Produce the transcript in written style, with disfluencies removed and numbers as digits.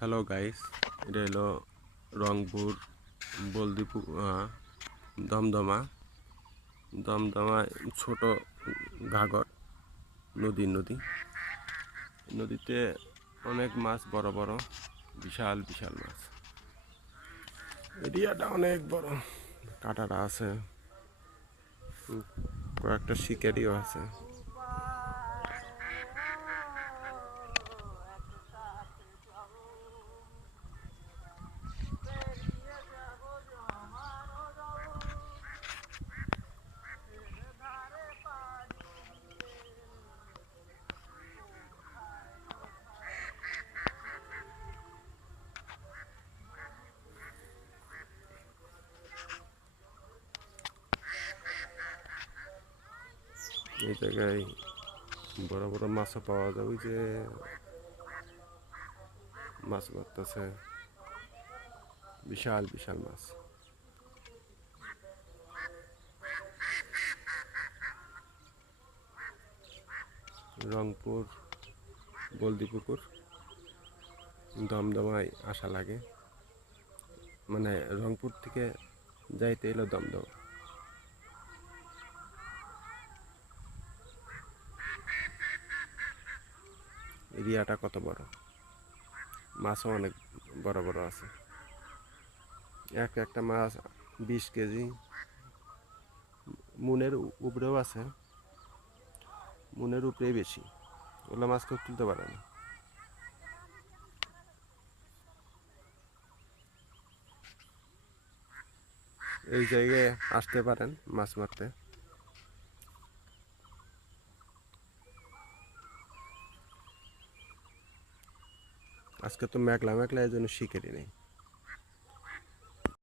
Hello guys, এটা হলো রংপুর বলদিপুর দমদমা দমদমা ছোট ঘাগর নদী নদীতে অনেক মাছ, বড় বড় বিশাল বিশাল মাছ। এরিয়াটা অনেক বড়, কাটারা আছে, কয়েকটা শিকারিও আছে। এই জায়গায় বড় বড় মাছও পাওয়া যায়। ওই যে মাছ মারতেছে, বিশাল বিশাল মাছ। রংপুর বলদিপুকুর দমদমায় আসা লাগে, মানে রংপুর থেকে যাইতে এলো দমদম। এরিয়াটা কত বড়, মাছও অনেক বড় বড় আছে। একটা মাছ 20 কেজি, মুনের উপরেও আছে, মুনের উপরেই বেশি। ওগুলো মাছ কেউ তুলতে পারে না। এই জায়গায় আসতে পারেন মাছ মারতে। আজকে তো মেঘলা মেঘলা, এই জন্য শিকারি নেই।